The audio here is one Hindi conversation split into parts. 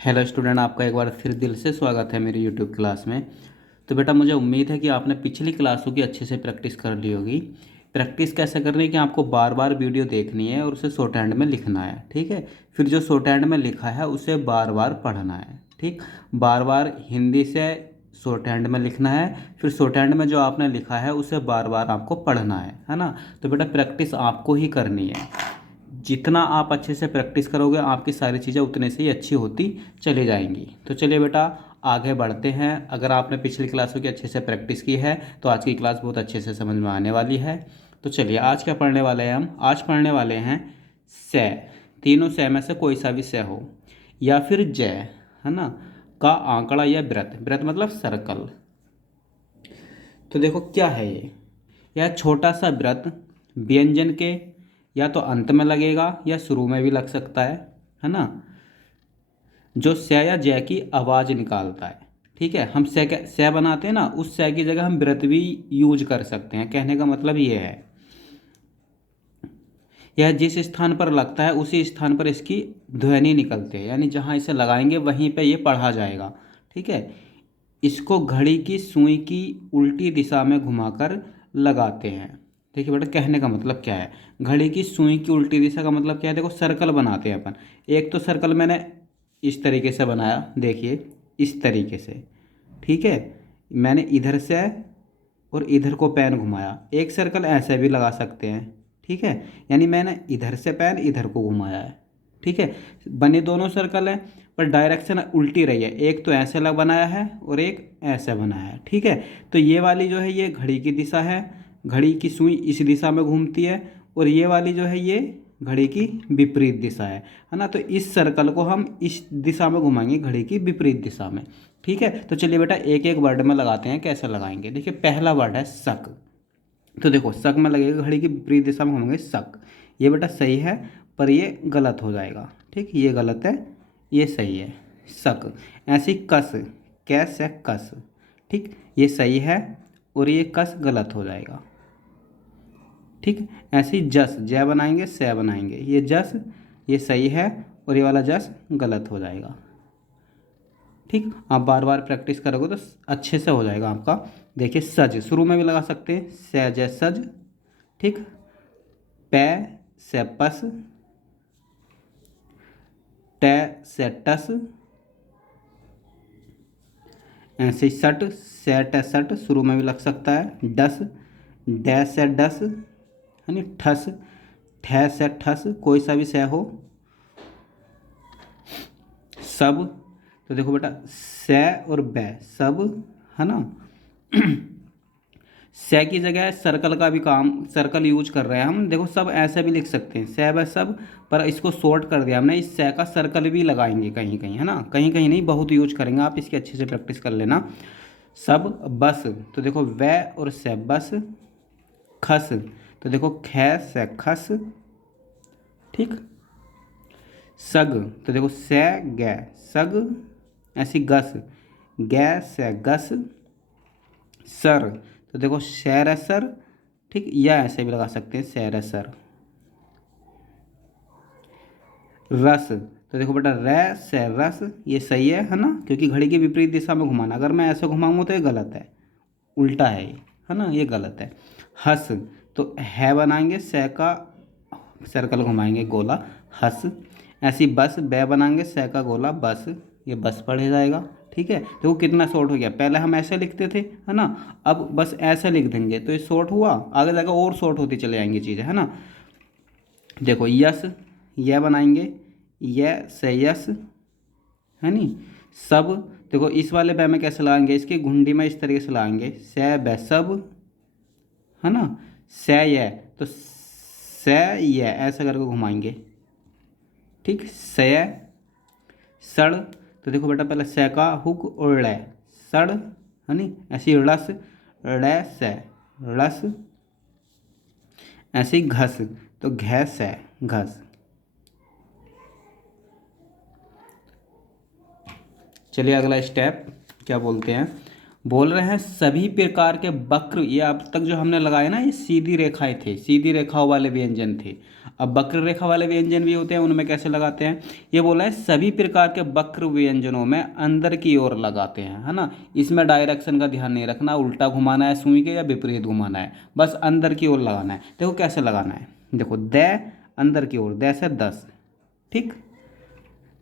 हेलो स्टूडेंट, आपका एक बार फिर दिल से स्वागत है मेरी यूट्यूब क्लास में। तो बेटा, मुझे उम्मीद है कि आपने पिछली क्लासों की अच्छे से प्रैक्टिस कर ली होगी। प्रैक्टिस कैसे करनी है कि आपको बार बार वीडियो देखनी है और उसे शॉर्ट हैंड में लिखना है, ठीक है। फिर जो शॉर्ट हैंड में लिखा है उसे बार बार पढ़ना है, ठीक। बार बार हिंदी से शॉर्ट हैंड में लिखना है, फिर शॉर्ट हैंड में जो आपने लिखा है उसे बार बार आपको पढ़ना है ना। तो बेटा, प्रैक्टिस आपको ही करनी है। जितना आप अच्छे से प्रैक्टिस करोगे आपकी सारी चीज़ें उतने से ही अच्छी होती चली जाएंगी। तो चलिए बेटा, आगे बढ़ते हैं। अगर आपने पिछली क्लासों की अच्छे से प्रैक्टिस की है तो आज की क्लास बहुत अच्छे से समझ में आने वाली है। तो चलिए, आज क्या पढ़ने वाले हैं हम? आज पढ़ने वाले हैं से। तीनों से में से कोई सा भी से हो, या फिर जय, है ना, का आंकड़ा या व्रत। व्रत मतलब सर्कल। तो देखो क्या है ये। यह छोटा सा व्रत व्यंजन के या तो अंत में लगेगा या शुरू में भी लग सकता है ना, जो स या जय की आवाज़ निकालता है। ठीक है, हम से बनाते हैं ना, उस से की जगह हम व्रत भी यूज कर सकते हैं। कहने का मतलब ये है, यह जिस स्थान पर लगता है उसी स्थान पर इसकी ध्वनि निकलती है, यानी जहाँ इसे लगाएंगे वहीं पे ये पढ़ा जाएगा। ठीक है, इसको घड़ी की सुई की उल्टी दिशा में घुमाकर लगाते हैं। देखिए बेटा, कहने का मतलब क्या है। घड़ी की सुई की उल्टी दिशा का मतलब क्या है? देखो, सर्कल बनाते हैं अपन। एक तो सर्कल मैंने इस तरीके से बनाया, देखिए इस तरीके से। ठीक है, मैंने इधर से और इधर को पेन घुमाया। एक सर्कल ऐसे भी लगा सकते हैं, ठीक है, यानी मैंने इधर से पेन इधर को घुमाया है। ठीक है, बने दोनों सर्कल हैं पर डायरेक्शन उल्टी रही है। एक तो ऐसे लग बनाया है और एक ऐसे बनाया है। ठीक है, तो ये वाली जो है ये घड़ी की दिशा है, घड़ी की सुई इस दिशा में घूमती है, और ये वाली जो है ये घड़ी की विपरीत दिशा है ना। तो इस सर्कल को हम इस दिशा में घुमाएंगे, घड़ी की विपरीत दिशा में। ठीक है, तो चलिए बेटा, एक एक वर्ड में लगाते हैं कैसे लगाएंगे। देखिए, पहला वर्ड है शक। तो देखो, शक में लगेगा, घड़ी की विपरीत दिशा में घूमेंगे शक। ये बेटा सही है, पर ये गलत हो जाएगा। ठीक, ये गलत है, ये सही है। शक। ऐसी कस, कैस है कस। ठीक, ये सही है और ये कस गलत हो जाएगा। ठीक, ऐसे ही जस, जय बनाएंगे से बनाएंगे, ये जस ये सही है और ये वाला जस गलत हो जाएगा। ठीक, आप बार बार प्रैक्टिस करोगे तो अच्छे से हो जाएगा आपका। देखिए, सज शुरू में भी लगा सकते हैं, सहज सज। ठीक, पै से पस, टे से टस, ऐसे ही सट, सेट सट शुरू में भी लग सकता है। डस, डैश से डस, है नी। ठस, ठै से ठस, कोई सा भी से हो। सब, तो देखो बेटा, से और बै सब, है ना। से की जगह सर्कल का भी काम, सर्कल यूज कर रहे हैं हम। देखो, सब ऐसे भी लिख सकते हैं, से बै सब, पर इसको शॉर्ट कर दिया हमने। इस से का सर्कल भी लगाएंगे कहीं कहीं, है ना, कहीं कहीं नहीं, बहुत यूज करेंगे। आप इसकी अच्छे से प्रैक्टिस कर लेना। सब बस, तो देखो वे और से बस। खस, तो देखो खे से खस। ठीक, सग, तो देखो से गे सग। ऐसी गस, गे से गस। सर, तो देखो शैर सर। ठीक, या ऐसे भी लगा सकते हैं, शैर सर। रस, तो देखो बेटा रे से रस, ये सही है ना, क्योंकि घड़ी की विपरीत दिशा में घुमाना। अगर मैं ऐसे घुमाऊंगा तो ये गलत है, उल्टा है ये, है ना, ये गलत है। हस, तो है बनाएंगे, से का सर्कल घुमाएंगे गोला, हस। ऐसी बस, बे बनाएंगे, से का गोला बस, ये बस पढ़ जाएगा। ठीक है, देखो कितना शॉर्ट हो गया। पहले हम ऐसे लिखते थे, है ना, अब बस ऐसे लिख देंगे तो ये शॉर्ट हुआ। आगे जाकर और शॉर्ट होती चले जाएंगी चीज़ें, है ना। देखो यस, यह बनाएंगे, यह से यस, है नी। सब, देखो इस वाले बै में कैसे लगाएंगे, इसकी घुंडी में इस तरीके से लगाएंगे, से बै सब, है ना। से ये, तो से ये ऐसा करके घुमाएंगे। ठीक, से सड़, तो देखो बेटा पहले से का हुक और ड़े, सड़, है नी। ऐसी रस, ड़े से रस। ऐसे ही घस, तो घैस है घस। चलिए अगला स्टेप क्या बोलते हैं। बोल रहे हैं सभी प्रकार के वक्र, ये अब तक जो हमने लगाए ना ये सीधी रेखाएं थे, सीधी रेखाओं वाले व्यंजन थे। अब वक्र रेखा वाले व्यंजन भी होते हैं, उनमें कैसे लगाते हैं, ये बोला है सभी प्रकार के वक्र व्यंजनों में अंदर की ओर लगाते हैं, है ना। इसमें डायरेक्शन का ध्यान नहीं रखना, उल्टा घुमाना है सुई के या विपरीत घुमाना है, बस अंदर की ओर लगाना है। देखो कैसे लगाना है, देखो द अंदर की ओर, द से 10, ठीक,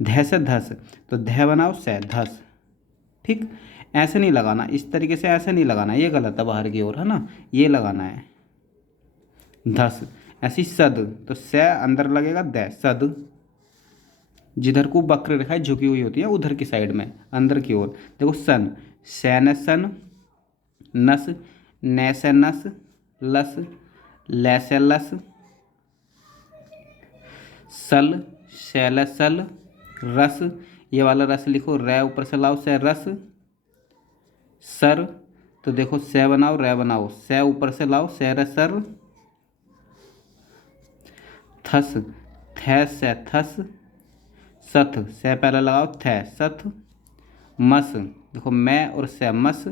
ध से धस, तो ध बनाओ से धस, ठीक। ऐसे नहीं लगाना, इस तरीके से ऐसे नहीं लगाना, ये गलत है, बाहर की ओर, है ना, ये लगाना है धस। ऐसी सद, तो से अंदर लगेगा द सद, जिधर को वक्र रेखाएं झुकी हुई होती है उधर की साइड में अंदर की ओर। देखो सन, सैन सन, नस, नैस नस, लस, लैस लस, सल, शैल सल, रस, ये वाला रस लिखो, रै ऊपर से लाओ से रस, सर, तो देखो से बनाओ रै बनाओ, से ऊपर से लाओ से र सर, थस, थे से थस, सथ, से पहले लगाओ थे सथ, मस, देखो मैं और से मस,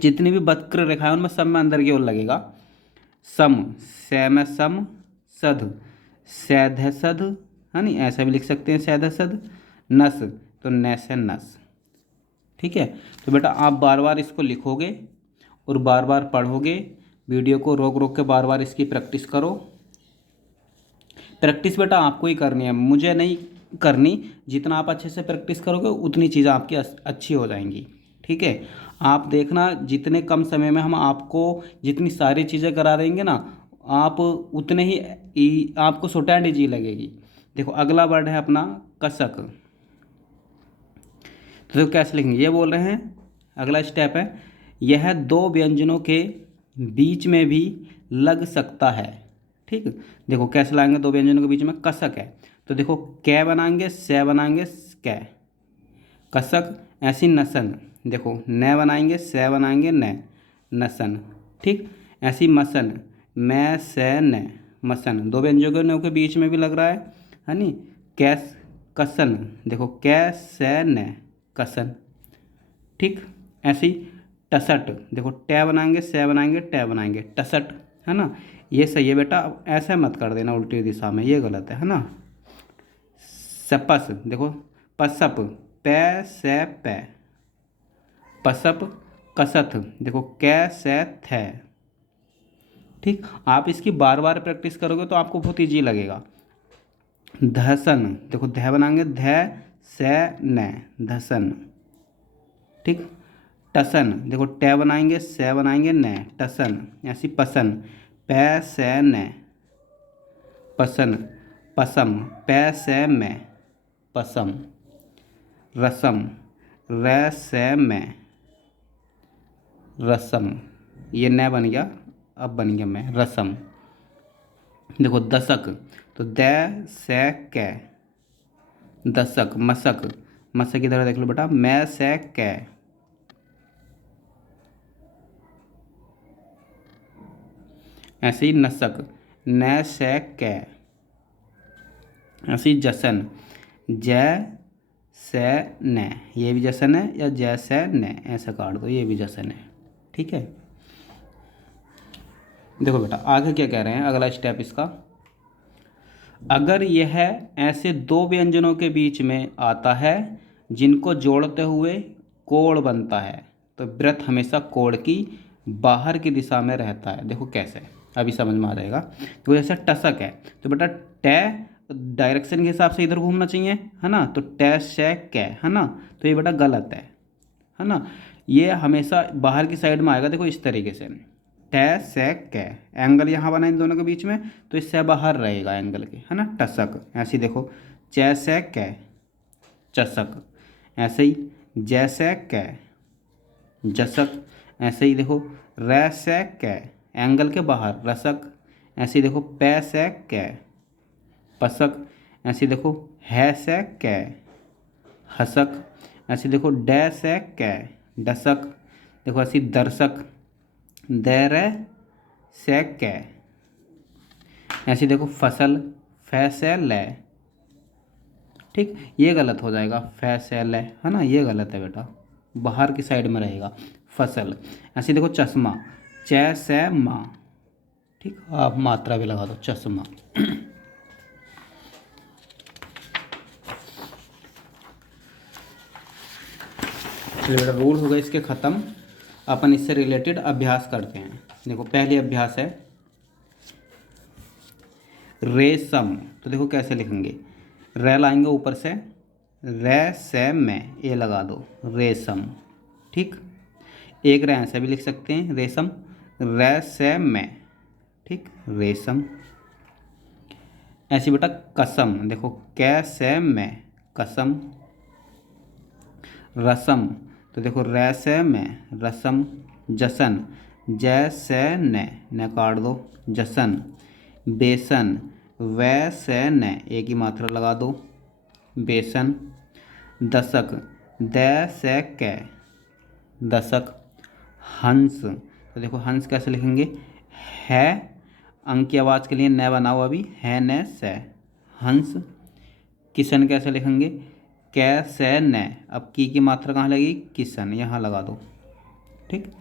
जितनी भी वक्र रेखाएं उनमें सब में अंदर की ओर लगेगा। सम, से में सम, सध, सैध सध, है नहीं, ऐसा भी लिख सकते हैं सैध सध, नस, तो नैस नस, ठीक है। तो बेटा आप बार बार इसको लिखोगे और बार बार पढ़ोगे, वीडियो को रोक रोक के बार बार इसकी प्रैक्टिस करो। प्रैक्टिस बेटा आपको ही करनी है, मुझे नहीं करनी। जितना आप अच्छे से प्रैक्टिस करोगे उतनी चीज़ें आपकी अच्छी हो जाएंगी, ठीक है। आप देखना जितने कम समय में हम आपको जितनी सारी चीज़ें करा देंगे ना, आप उतने ही आपको शॉर्ट एंड ईजी लगेगी। देखो अगला वर्ड है अपना कसक, तो कैसे लिखेंगे, ये बोल रहे हैं अगला स्टेप है, यह दो व्यंजनों के बीच में भी लग सकता है, ठीक। देखो कैसे लाएंगे, दो व्यंजनों के बीच में कसक है, तो देखो कै बनाएंगे से बनाएंगे कै, कसक। ऐसी नसन, देखो न बनाएंगे से बनाएंगे न, नसन, ठीक। ऐसी मसन, मैं से न, मसन, दो व्यंजनों के बीच में भी लग रहा है नी। कैस, कसन, देखो कै से न, कसन, ठीक। ऐसे ही टसट, देखो टे बनाएंगे से बनाएंगे टे बनाएंगे टसट, है ना। ये सही है बेटा, अब ऐसे मत कर देना उल्टी दिशा में, ये गलत है ना। सपस, देखो पसप, पै से पै, पसप, कसथ, देखो कै से थे, ठीक। आप इसकी बार बार प्रैक्टिस करोगे तो आपको बहुत ईजी लगेगा। धसन, देखो ध बनाएंगे ध से न, धसन, ठीक। टसन, देखो टे बनाएंगे से बनाएंगे न, टसन। ऐसी पसन, पै से न, पसन, पसम, पै से में, पसम। रसम, रै से में, रसम, ये न बन गया, अब बन गया मैं, रसम। देखो दशक, तो द से कै, दशक, मशक, मशक इधर देख लो बेटा, मैं से कै, ऐसे ही नसक, न से कै, ऐसे ही जसन, जय से न, ये भी जसन है, या जय से न ऐसा काट दो, ये भी जसन है, ठीक है। देखो बेटा आगे क्या कह रहे हैं, अगला स्टेप इसका, अगर यह ऐसे दो व्यंजनों के बीच में आता है जिनको जोड़ते हुए कोण बनता है, तो वृत्त हमेशा कोण की बाहर की दिशा में रहता है। देखो कैसे, अभी समझ में आ जाएगा। तो जैसे टसक है, तो बेटा टे डायरेक्शन के हिसाब से इधर घूमना चाहिए, है ना, तो टे से कै, है ना, तो ये बेटा गलत है ना। ये हमेशा बाहर की साइड में आएगा, देखो इस तरीके से, टे से कै, एंगल यहाँ बना इन दोनों के बीच में, तो इससे बाहर रहेगा एंगल के, है ना, टसक। ऐसे ही देखो चे से कै, चसक। ऐसे ही जैसे कै, जसक। ऐसे ही देखो रै से कै, एंगल के बाहर, रसक। ऐसे ही देखो पै से कै, पसक। ऐसे ही देखो है से कै, हसक। ऐसे देखो डै से कै, डसक। देखो ऐसी दर्शक, दैर से कै। ऐसे देखो फसल, फैसल है, ठीक। ये गलत हो जाएगा, फैसल है ना, ये गलत है बेटा। बाहर की साइड में रहेगा, फसल। ऐसे देखो चश्मा, च से मा, ठीक, आप मात्रा भी लगा दो, चश्मा। चलिए बेटा, रूल हो गए इसके ख़त्म। अपन इससे रिलेटेड अभ्यास करते हैं। देखो पहली अभ्यास है रेशम। तो देखो कैसे लिखेंगे, रे लाएंगे ऊपर से, रे से में ए लगा दो, रेशम। ठीक, एक रे ऐसे भी लिख सकते हैं, रेशम, रे से में, ठीक, रेशम। ऐसे बेटा कसम, देखो कैसे में, कसम। रसम, तो देखो रैसे में, रसम। जसन, जैसे न काट दो, जसन। बेसन, वैसे न एक ही मात्रा लगा दो, बेसन। दशक, दैसे कै, दशक। हंस, तो देखो हंस कैसे लिखेंगे, है, अंक की आवाज़ के लिए न बनाओ अभी, है न से, हंस। किशन कैसे लिखेंगे, कैसे न, अब की मात्रा कहाँ लगेगी, किशन, यहाँ लगा दो, ठीक।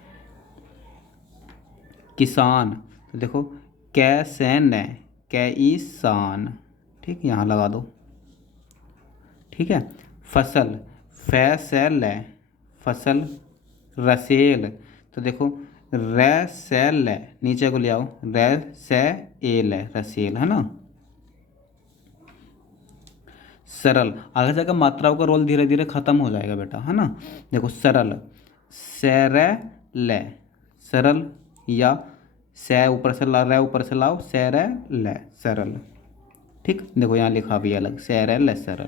किसान, तो देखो कैसे न, कै ई सान, ठीक, यहाँ लगा दो, ठीक है। फसल, फैसल, फसल। रसेल, तो देखो रैसेल, नीचे को ले आओ, रैसेल, रसेल, है ना। सरल, आगे जाकर मात्राओं का रोल धीरे धीरे खत्म हो जाएगा बेटा, है ना। देखो सरल, सरल, सरल, या से ऊपर से ला, रे ऊपर से लाओ, सरल, सरल, ठीक। देखो यहाँ लिखा भी अलग, सरल, सरल।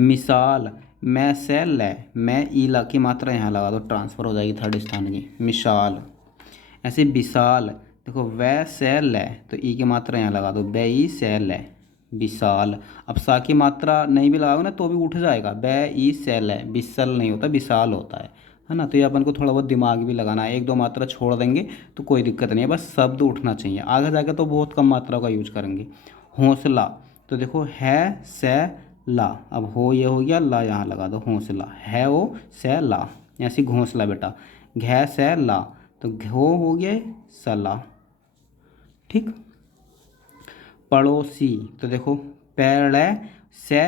मिसाल, मैं से ले, मैं ई ला की मात्रा यहाँ लगा दो, ट्रांसफर हो जाएगी थर्ड स्थान की, मिसाल। ऐसे विशाल, देखो वै से ले, तो ई की मात्रा यहाँ लगा दो, बे ई से ले, विशाल। अब सा की मात्रा नहीं भी लगाओगे ना तो भी उठ जाएगा, बे ई से ले, विसल नहीं होता, विशाल होता है ना। तो ये अपन को थोड़ा बहुत दिमाग भी लगाना है, एक दो मात्रा छोड़ देंगे तो कोई दिक्कत नहीं है, बस शब्द उठना चाहिए। आगे जाकर तो बहुत कम मात्रा का यूज करेंगे। हौसला, तो देखो है से ला, अब हो ये हो गया, ला यहाँ लगा दो, हौसला, है ओ से ला, ऐसी घोंसला बेटा। घै से ला, तो घो हो गया सला, ठीक। पड़ोसी, तो देखो पेड़ से,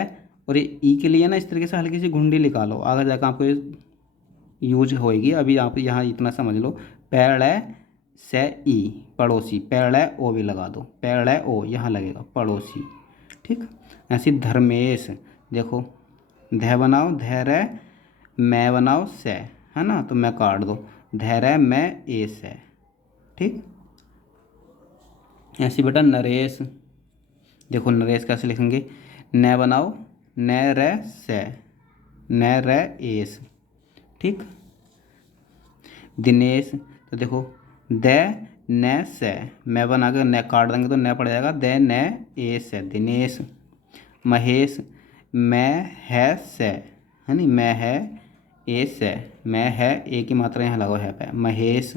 और ये ई के लिए ना इस तरीके से हल्की सी घुंडी निकालो, आगे जाकर आपको यूज होएगी, अभी आप यहाँ इतना समझ लो। पेड़ से ई, पड़ोसी, पेड़ ओ भी लगा दो, पेड़ ओ यहाँ लगेगा, पड़ोसी, ठीक। ऐसी धर्मेश, देखो धै बनाओ, धैर्य, मैं बनाओ से, है ना, तो मैं काट दो, धैर्य में ए से, ठीक। ऐसी बेटा नरेश, देखो नरेश कैसे लिखेंगे, न बनाओ, न रे से, न रे एस, ठीक। दिनेश, तो देखो द न से, मैं बना कर न काट देंगे तो न पड़ जाएगा, द न ए से, दिनेश। महेश, मैं है से, है नहीं, मैं है ए से, मैं है, ए की मात्रा यहाँ लगाओ है पे, महेश।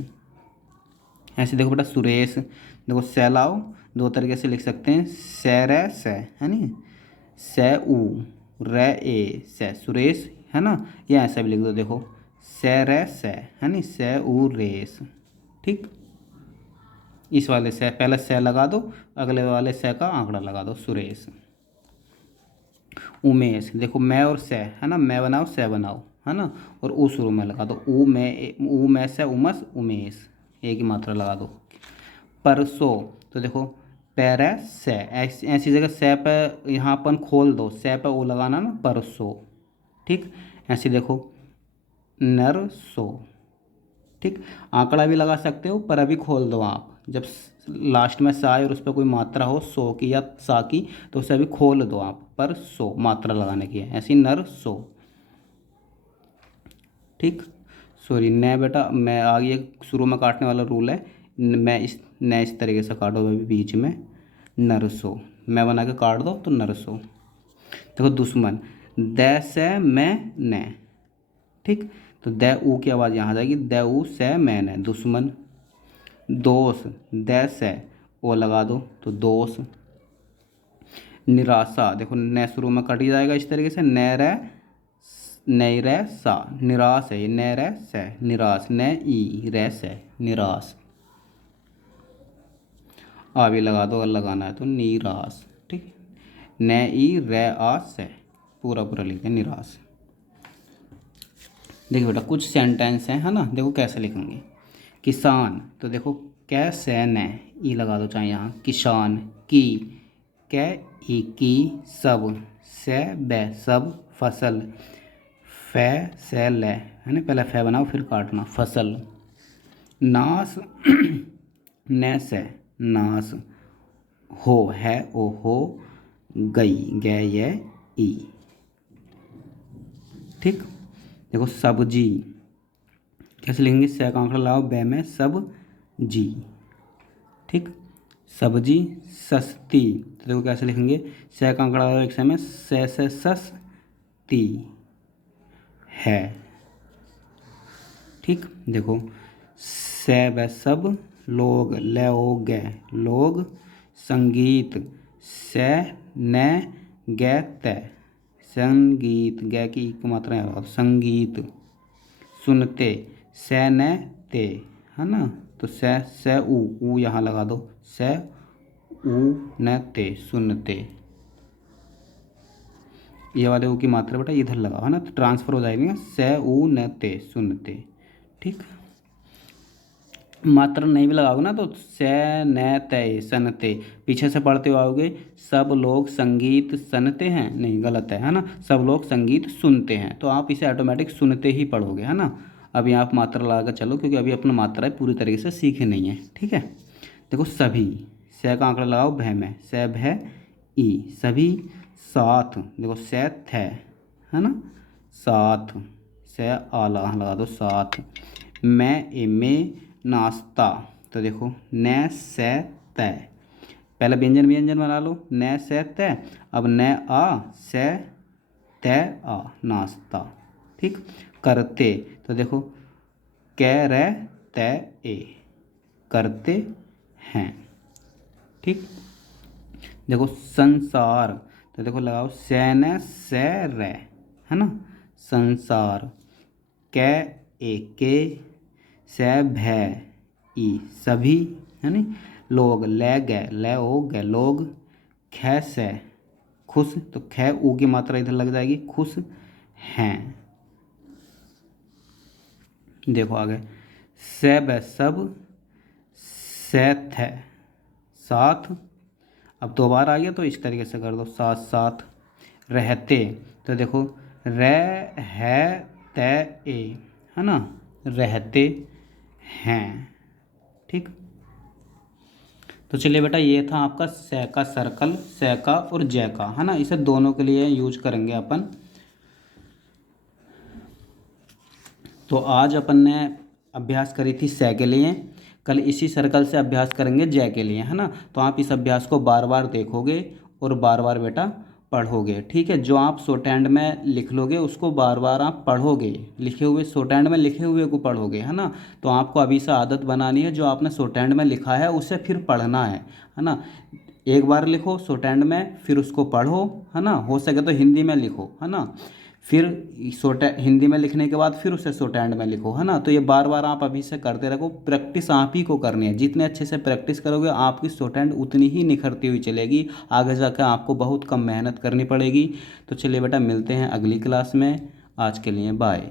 ऐसे देखो बेटा सुरेश, देखो सैलाओ, दो तरीके से लिख सकते हैं, सैर से, है नहीं, सै ऊ, रे ए से, सुरेश, है ना। या ऐसा भी लिख दो, देखो सैर से, है नहीं, सै ऊ रेस, ठीक। इस वाले से पहले से लगा दो, अगले वाले से का आंकड़ा लगा दो, सुरेश। उमेश, देखो मैं और से, है ना, मैं बनाओ से बनाओ, है ना, और ऊ शुरू में लगा दो, ऊ में से उमस, उमेश, एक ही मात्रा लगा दो। परसों, तो देखो पैरे से, ऐसी जगह से पे यहाँ अपन खोल दो, से पे ओ लगाना ना, परसों, ठीक। ऐसे देखो नरसो, ठीक। आंकड़ा भी लगा सकते हो पर अभी खोल दो आप, जब लास्ट में सा और उस पर कोई मात्रा हो, सो की या सा की, तो उसे अभी खोल दो आप, पर सो मात्रा लगाने की है, ऐसी नर सो, ठीक। सॉरी न बेटा, मैं आगे शुरू में काटने वाला रूल है, मैं इस तरीके से काटो अभी बीच में, नरसो, मैं बना के काट दो तो नरसो। देखो दुश्मन, द से मैं न, ठीक, तो द ऊ की आवाज़ यहाँ आ जाएगी, द ऊ से मैं न, दुश्मन। दोष, द से ओ लगा दो तो दोष। निराशा, देखो न शुरू में कट ही जाएगा इस तरीके से, न रे नैरसा, निराश है ये, नैरस है, निराश, न ई रैस है, निराश। आ भी लगा दो, अगर लगाना है तो निराश, ठीक है। न ई रैस है, पूरा पूरा लिखते हैं निराश। देखिए बेटा कुछ सेंटेंस हैं, है ना, देखो कैसे लिखेंगे। किसान, तो देखो कैसे न ई लगा दो चाहे यहाँ, किसान। की, कै ई की, सब, से बै सब, फसल। फै से लै, है ना, पहले फै बनाओ फिर काटना, फसल। नाश, न से नाश। हो है ओ हो, गई गै ये ई, ठीक। देखो सब्जी, कैसे लिखेंगे, से का आंकड़ा लगाओ, बै में सब जी, ठीक। सब्जी सस्ती, तो देखो कैसे लिखेंगे, से का आंकड़ा लगाओ एक से में, से सस्ती है, ठीक। देखो से व सब लोग, ले ओ गे लोग, संगीत, से न गे ते संगीत, गे की एक मात्रा है, संगीत। सुनते, से न ते, है ना, तो से ऊ यहाँ लगा दो, से ऊ न ते, सुनते। ये वाले ऊ की मात्रा बेटा इधर लगाओ, है ना, तो ट्रांसफर हो जाएगी, से ऊ न ते, सुनते, ठीक। मात्रा नहीं भी लगाओगे ना तो से न ते सनते, पीछे से पढ़ते हुए आओगे, सब लोग संगीत सुनते हैं, नहीं गलत है ना, सब लोग संगीत सुनते हैं, तो आप इसे ऑटोमेटिक सुनते ही पढ़ोगे, है ना। अभी आप मात्रा लगा कर चलो, क्योंकि अभी अपना मात्राएं पूरी तरीके से सीखे नहीं है, ठीक है। देखो सभी, से का आंकड़ा लगाओ भय में, से भय ई, सभी। साथ, देखो से थे, है ना, साथ, से आला लगा दो, साथ। मैं ए में नाश्ता, तो देखो न से तय, पहले व्यंजन बना लो, न से तय, अब न आ से तय आ, नाश्ता, ठीक। करते, तो देखो कह रहे तय ए, करते हैं, ठीक। देखो संसार, तो देखो लगाओ से न से रे, है ना, संसार। कै ए के, से भय ई, सभी, है ना। लोग, ले गए ले ओ गए लोग। ख से खुश, तो ख ऊ की मात्रा इधर लग जाएगी, खुश हैं। देखो आगे, से ब सब, से थे साथ, अब दो बार आ गया तो इस तरीके से कर दो, साथ साथ। रहते, तो देखो रह है ते ए, है ना, रहते हैं, ठीक। तो चलिए बेटा ये था आपका से का सर्कल, से का और जय का, है ना, इसे दोनों के लिए यूज करेंगे अपन। तो आज अपन ने अभ्यास करी थी से के लिए, कल इसी सर्कल से अभ्यास करेंगे जय के लिए, है ना। तो आप इस अभ्यास को बार बार देखोगे और बार बार बेटा पढ़ोगे, ठीक है। जो आप शॉर्ट हैंड में लिख लोगे उसको बार बार आप पढ़ोगे, लिखे हुए शॉर्ट हैंड में लिखे हुए को पढ़ोगे, है ना। तो आपको अभी से आदत बनानी है, जो आपने शॉर्ट हैंड में लिखा है उसे फिर पढ़ना है ना। एक बार लिखो शॉर्ट हैंड में, फिर उसको पढ़ो, है ना, हो सके तो हिंदी में लिखो, है ना। फिर शॉर्ट हिंदी में लिखने के बाद फिर उसे शॉर्ट हैंड में लिखो, है ना। तो ये बार बार आप अभी से करते रहो, प्रैक्टिस आप ही को करनी है, जितने अच्छे से प्रैक्टिस करोगे आपकी शॉर्ट हैंड उतनी ही निखरती हुई चलेगी, आगे जाकर आपको बहुत कम मेहनत करनी पड़ेगी। तो चलिए बेटा मिलते हैं अगली क्लास में, आज के लिए बाय।